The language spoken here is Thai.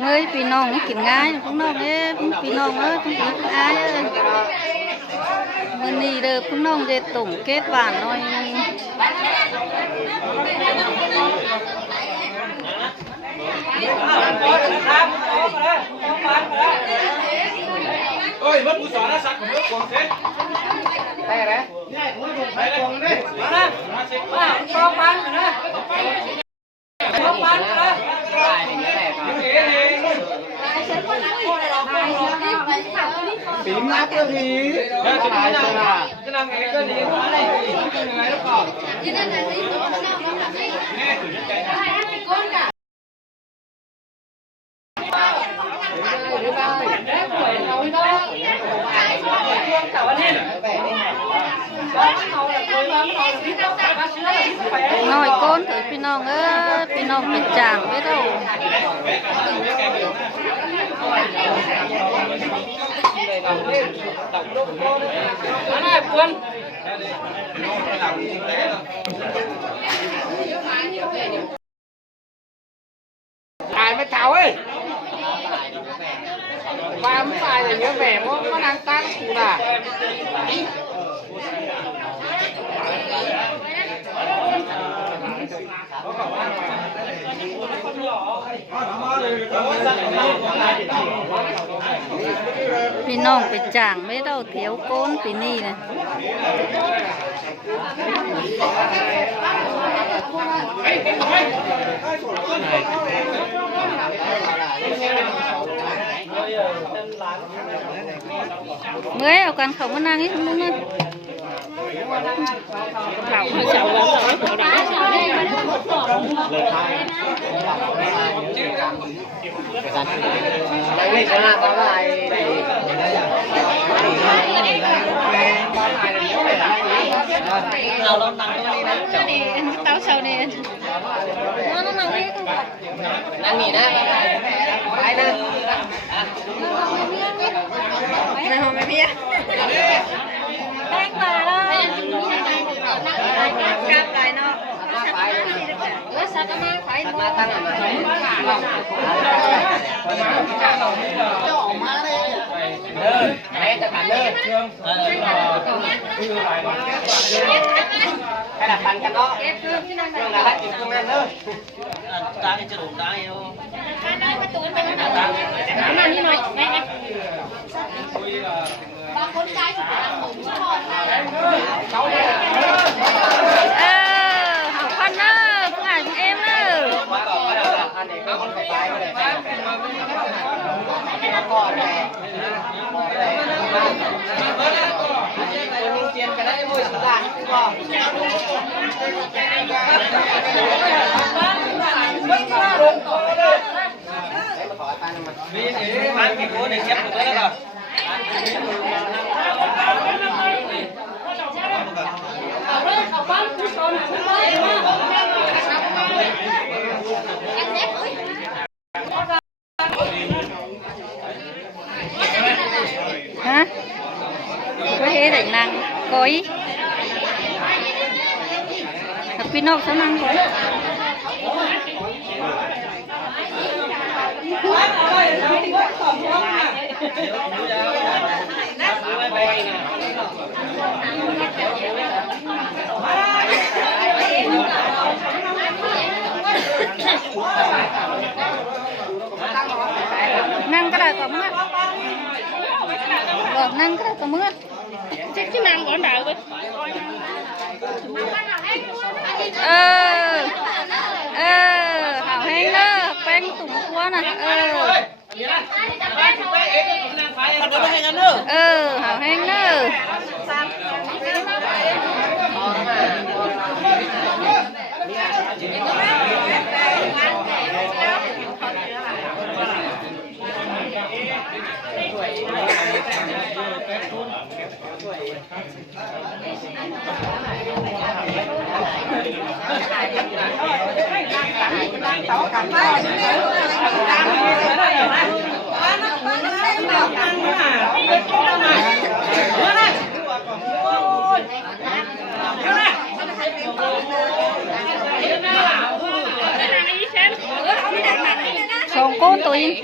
เงยพี่น้องกินง่ายข้างนอกเนี่ยพี่น้องเอ้ยพี่อ้ายเอ้ยวันนี้เด้อพี่น้องจะตุ่มเกล็ดหวานหน่อยเอ้ยมันผู้สอนนะสักผมกวงเซ็ตได้ไหมได้ผมกวงไปเลยมานะมาเช็คมาต้องปันนะต้องปันนะได้ปีนนักก็ดีแล้วจะตายจะน่ะจะนั่งเองก็ดีอะไรเป็นยังไงแล้วก็ที่นั่นน่ะที่ตัวนั่งน้องแบบนี้นี่ถือใจนะก้นกะน้อยก้นถือพี่น้องเอ้ยพี่น้องเป็นจางไม่ได้ถ่ายไม่เท่าเอ้ยว่าไม่ตายอย่างเงี้ยแหม่มันนั่งตั้งกูน่ะพี่น้องเป็นจางไม่ได้เถียวก้นปีนี้นะเมื่อเอากันเขามานั่งนี่มึงนะเขาเฉาไม่ชนะก็ได้เราตั้งตัวนี้นะนี่เต้าเฉาเนี่ยนั่งนั่งนี่นั่งนี่นะไปนะในห้องไม่พี่แป้งมาเลยกลับไปเนาะสักมาไฟมาตั้งมาจะออกมาเลยแม่จะขันเลยให้ดับฟันกันเนาะเรื่องอะไรกินตรงนั้นเลยตาจะหลุดได้อยู่ประตูเป็นมานี่หน่อยแม่บางคนใจสุดหลังหมุนชอบหาพันเนอร์ผู้อ่านเอ็มเนอร์อันนี้ก็คนไปเลยก่อนเลยเจียนกันได้มวยสุดาก็มันกี่คนในเก็บตัวแล้วฮะcó thể định năng coi thật pin nóc sao năng coi năng cái này có mưa năng cái này có mưa chứ năng còn đợi với hảo hang đó bánh tủ quá nè hảo hang đó cô tôi